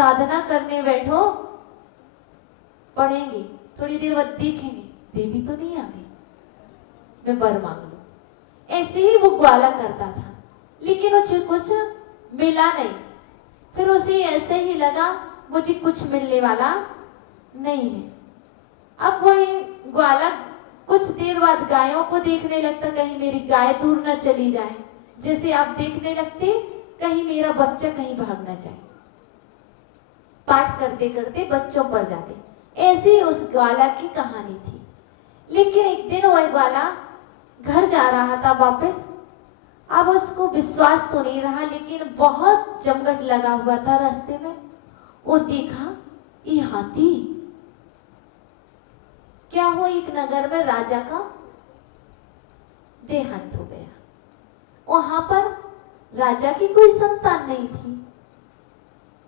साधना करने बैठो, पढ़ेंगे, थोड़ी देर बाद देखेंगे देवी तो नहीं आ गई, मैं वर मांग लूं। ऐसे ही वो ग्वाला करता था, लेकिन उसे कुछ मिला नहीं। फिर उसे ऐसे ही लगा मुझे कुछ मिलने वाला नहीं है। अब वही ग्वाला कुछ देर बाद गायों को देखने लगता, कहीं मेरी गाय दूर न चली जाए, जैसे आप देखने लगते कहीं मेरा बच्चा कहीं भाग न जाए। पाठ करते करते बच्चों पर जाते, ऐसी उस ग्वाला की कहानी थी। लेकिन एक दिन वह ग्वाला घर जा रहा था वापस। अब उसको विश्वास तो नहीं रहा, लेकिन बहुत जमघट लगा हुआ था रास्ते में, और देखा ये हाथी। क्या हुआ, एक नगर में राजा का देहांत हो गया। वहां पर राजा की कोई संतान नहीं थी,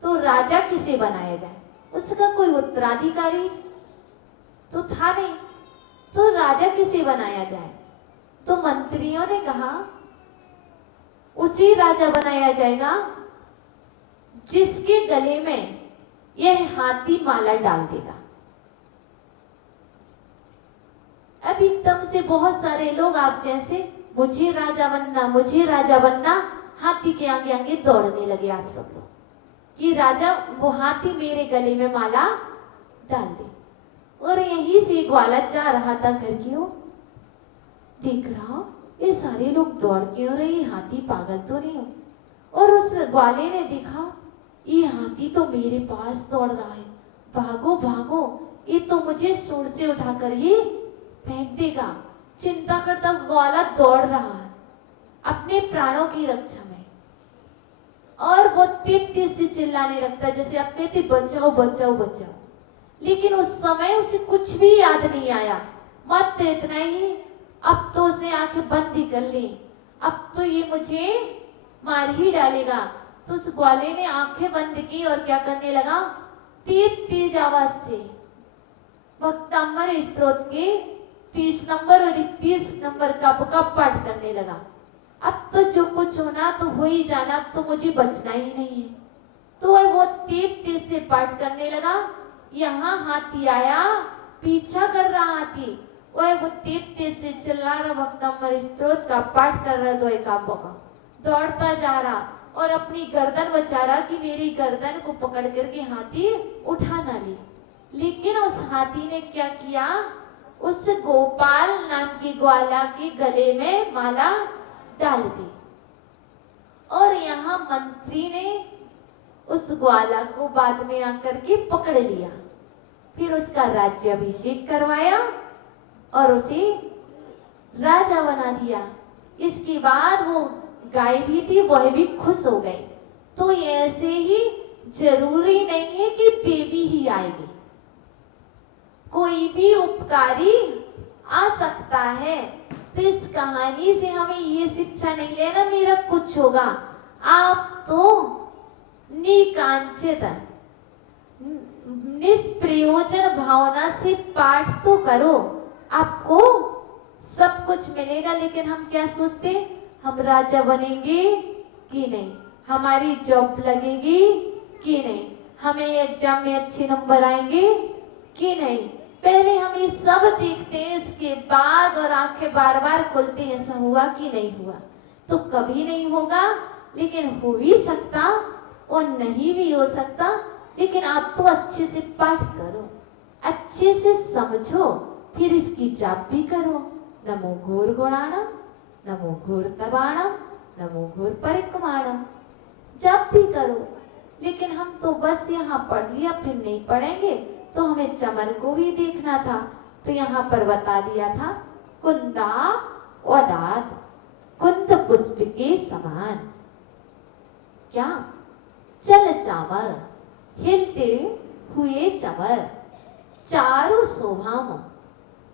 तो राजा किसे बनाया जाए, उसका कोई उत्तराधिकारी तो था नहीं, तो राजा किसे बनाया जाए। तो मंत्रियों ने कहा उसी राजा बनाया जाएगा जिसके गले में यह हाथी माला डाल देगा। अब एकदम से बहुत सारे लोग आप जैसे मुझे राजा बनना, मुझे राजा बनना, हाथी के आगे आगे दौड़ने लगे आप सब लोग कि राजा वो हाथी मेरे गले में माला डाल दे। और यहीं से ग्वाला जा रहा था घर की ओर, देख रहा ये सारे लोग दौड़ क्यों रहे, हाथी पागल तो नहीं हो। और उस ग्वाले ने देखा ये हाथी तो मेरे पास दौड़ रहा है, भागो भागो, ये तो मुझे सूंड से उठाकर ही फेंक देगा। चिंता करता ग्वाला दौड़ रहा है अपने प्राणों की रक्षा में, और वो तेज तेज से चिल्लाने लगता जैसे आप कहते बचाओ बचाओ बचाओ। लेकिन उस समय उसे कुछ भी याद नहीं आया, मात्र इतना ही अब तो उसने आंखें बंद ही कर ली, अब तो ये मुझे मार ही डालेगा। तो उस ग्वाले ने आंखें बंद की और क्या करने लगा, तेज तेज आवाज से भक्तामर स्तोत्र के 30 नंबर और 31 नंबर का पाठ करने लगा। अब तो जो कुछ होना तो हो ही जाना, अब तो मुझे बचना ही नहीं है। तो वो तेज तेज से पाठ करने लगा। यहाँ हाथी आया, पीछा कर रहा हाथी, वो तेज तेज से चिल्ला रहा भक्तामर स्तोत्र का पाठ कर रहा, दौड़ता जा रहा और अपनी गर्दन बचा रहा कि मेरी गर्दन को पकड़ करके हाथी उठा ना ले। लेकिन उस हाथी ने क्या किया, उस गोपाल नाम के ग्वाला के गले में माला डाल दी। और यहाँ मंत्री ने उस ग्वाला को बाद में आकर के पकड़ लिया, फिर उसका राज्याभिषेक करवाया और उसे राजा बना दिया। इसके बाद वो गाय भी थी, वह भी खुश हो गई। तो ऐसे ही जरूरी नहीं है कि देवी ही आएगी, कोई भी उपकारी आ सकता है। तो इस कहानी से हमें ये शिक्षा नहीं लेना मेरा कुछ होगा, आप तो निकांक्षित निष्प्रयोजन भावना से पाठ तो करो, आपको सब कुछ मिलेगा। लेकिन हम क्या सोचते, हम राजा बनेंगे कि नहीं, हमारी जॉब लगेगी कि नहीं, हमें एग्जाम में अच्छे नंबर आएंगे कि नहीं। पहले हम ये सब देखते हैं, इसके बाद और आंखें बार बार खोलते हैं ऐसा हुआ कि नहीं हुआ। तो कभी नहीं होगा, लेकिन हो भी सकता और नहीं भी हो सकता। लेकिन आप तो अच्छे से पाठ करो, अच्छे से समझो, फिर इसकी जाप भी करो। नमो घोर गुणाणम, नमो घोर तबाणम, नमो घोर परिक्रमाणम, जाप भी करो। लेकिन हम तो बस यहाँ पढ़ लिया फिर नहीं पढ़ेंगे, तो हमें चमन को भी देखना था। तो यहाँ पर बता दिया था, कुंदा वदाद, कुंद पुष्प के समान, क्या चल चामर, हिलते हुए चमर, चारों शोभाम,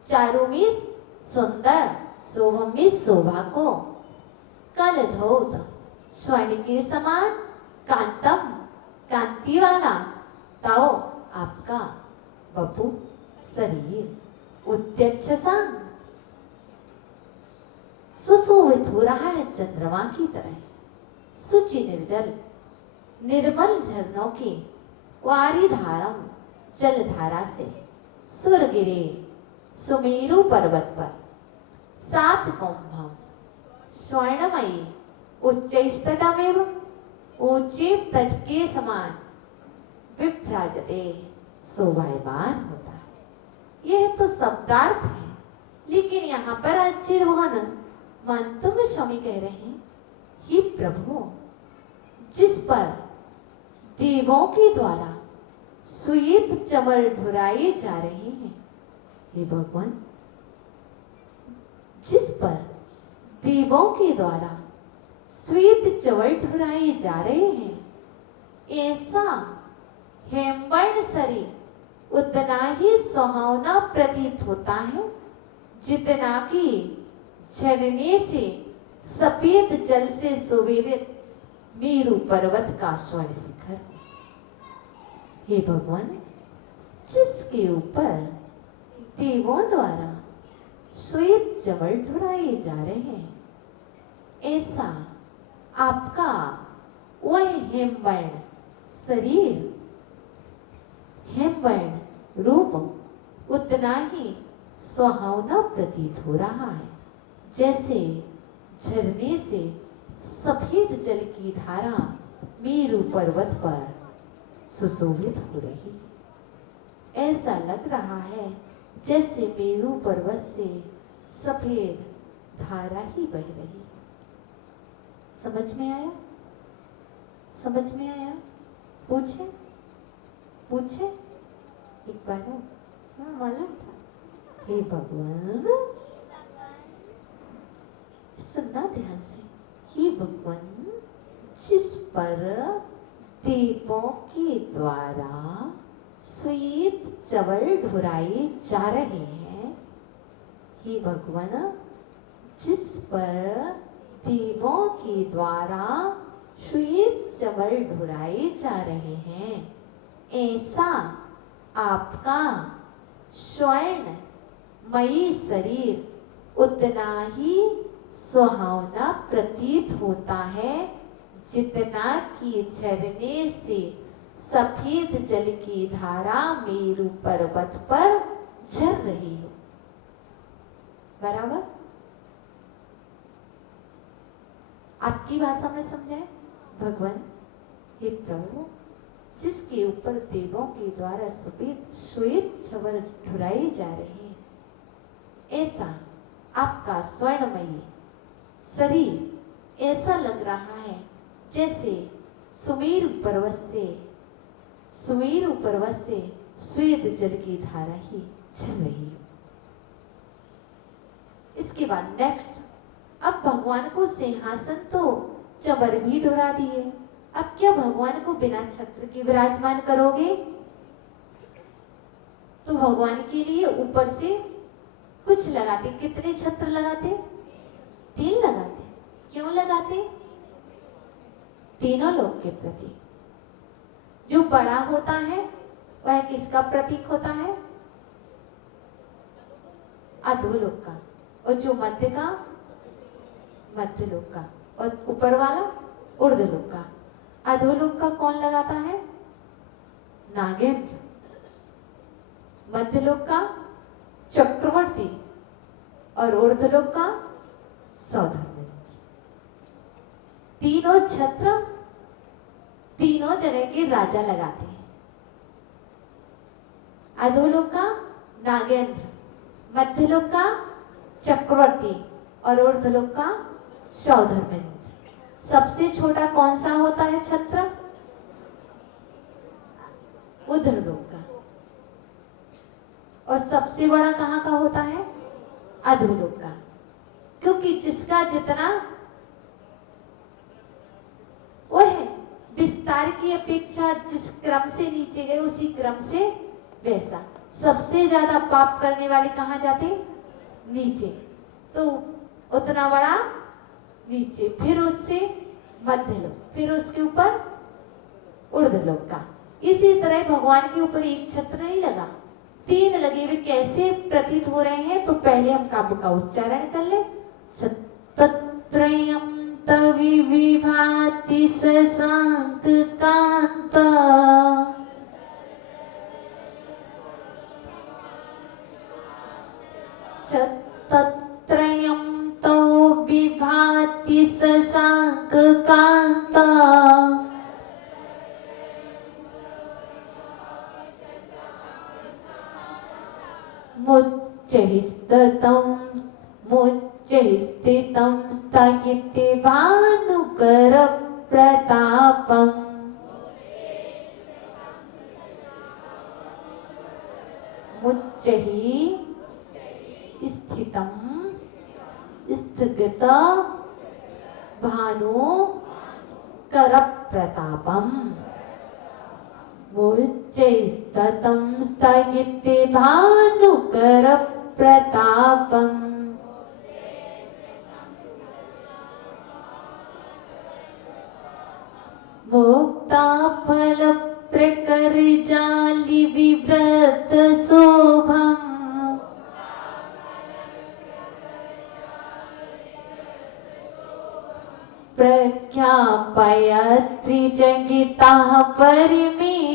चारों में सुंदर, शोभम में शोभा को, कल धौत स्वर्ण के समान, कांतम कांति वाला, ताओ आपका बपू शरीर उद्यच्छ सांग, सुशोभित हो रहा है चंद्रमा की तरह, सुचि निर्जल निर्मल झरनों के वारिधारम जलधारा से सुर गिरे सुमेरु पर्वत पर, सात कुंभम स्वर्णमयी उच्चैस्तटमेव, ऊंचे तट के समान विभ्राजते शोभायमान होता है। यह तो शब्दार्थ है, लेकिन यहाँ पर आचार्य भगवान मंत्र स्वामी कह रहे हैं, हे प्रभु, जिस पर देवों के द्वारा श्वेत चमर ढुराए जा रहे हैं, हे भगवान, जिस पर देवों के द्वारा श्वेत चमर ढुराए जा रहे हैं, ऐसा हेमवर्ण शरीर उतना ही सुहावना प्रतीत होता है जितना कि झरने से सफेद जल से सुशोभित मेरु पर्वत का स्वर्ण शिखर। हे भगवान, जिसके ऊपर देवों द्वारा श्वेत चमर ढुराए जा रहे हैं, ऐसा आपका वह हेमवर्ण शरीर, हेमवर्ण रूप उतना ही सुहावना प्रतीत हो रहा है जैसे झरने से सफेद जल की धारा मेरु पर्वत पर सुशोभित हो रही है। ऐसा लग रहा है जैसे मेरु पर्वत से सफेद धारा ही बह रही। समझ में आया? समझ में आया? पूछे पूछे एक बार। हाँ, मालूम था। हे भगवान, सुनना ध्यान से। हे भगवान, जिस पर देवों के द्वारा श्वेत चमर ढुराए जा रहे हैं, हे भगवान, जिस पर देवों के द्वारा श्वेत चमर ढुराए जा रहे हैं, ऐसा आपका स्वर्णमयी शरीर उतना ही सुहावना प्रतीत होता है जितना कि झरने से सफेद जल की धारा मेरु पर्वत पर झर रही हो। बराबर? आपकी भाषा में समझाए? भगवान, हे प्रभु, जिसके ऊपर देवों के द्वारा श्वेत चमर ढुराए जा रहे हैं, ऐसा आपका स्वर्णमयी शरीर ऐसा लग रहा है जैसे सुमेरु पर्वत से श्वेत जल की धारा ही चल रही है। इसके बाद नेक्स्ट, अब भगवान को सिंहासन तो चमर भी ढुरा दिए, अब क्या भगवान को बिना छत्र के विराजमान करोगे? तो भगवान के लिए ऊपर से कुछ लगाते। कितने छत्र लगाते? 3 लगाते। क्यों लगाते? तीनों लोक के प्रति। जो बड़ा होता है वह किसका प्रतीक होता है? अधोलोक का। और जो मध्य का, मध्यलोक का। और ऊपर वाला ऊर्ध्वलोक का। अधोलोक का कौन लगाता है? नागेंद्र। मध्यलोक का चक्रवर्ती और ऊर्ध्वलोक का सौधर्मेंद्र। तीनों छत्र तीनों जगह के राजा लगाते हैं। अधोलोक का नागेंद्र, मध्यलोक का चक्रवर्ती और ऊर्ध्वलोक का सौधर्मेंद्र। सबसे छोटा कौन सा होता है छत्र? ऊर्ध्वलोक का। और सबसे बड़ा कहाँ का होता है? अधोलोक का। क्योंकि जिसका जितना वो है, विस्तार की अपेक्षा जिस क्रम से नीचे गए उसी क्रम से वैसा। सबसे ज्यादा पाप करने वाले कहाँ जाते? नीचे। तो उतना बड़ा नीचे, फिर उससे मध्यलोक, फिर उसके ऊपर ऊर्ध्वलोक का। इसी तरह भगवान के ऊपर एक छत्र नहीं लगा, 3 लगे हुए। कैसे प्रतीत हो रहे हैं? तो पहले हम काव्य का उच्चारण कर ले। तत्रयं तविविभाति शशांक कांता मुच्चैः स्ततं मुच्चैः स्थितं स्थगिते भानुकर प्रतापम् मुच्चैः स्थितं स्थगित भानु कर प्रतापम मुच्चैस्ततं स्थगिते भानुकर प्रतापम मुक्ता फल प्रकरजाली विव्रत शोभम प्रख्यापयत्रिजगिताः परमेश्वरत्वम्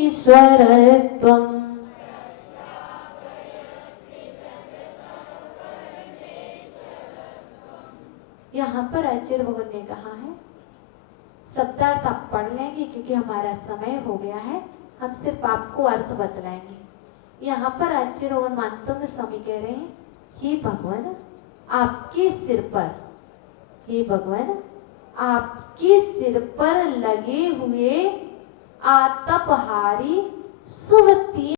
यहाँ पर आचार्य भगवान ने कहा है, शब्दार्थ आप पढ़ लेंगे क्योंकि हमारा समय हो गया है, हम सिर्फ आपको अर्थ बतलाएंगे। यहाँ पर आचार्य भगवान मानतंग स्वामी कह रहे हैं, हे भगवान आपके सिर पर, हे भगवान आपके सिर पर लगे हुए आतपहारी शुभ 3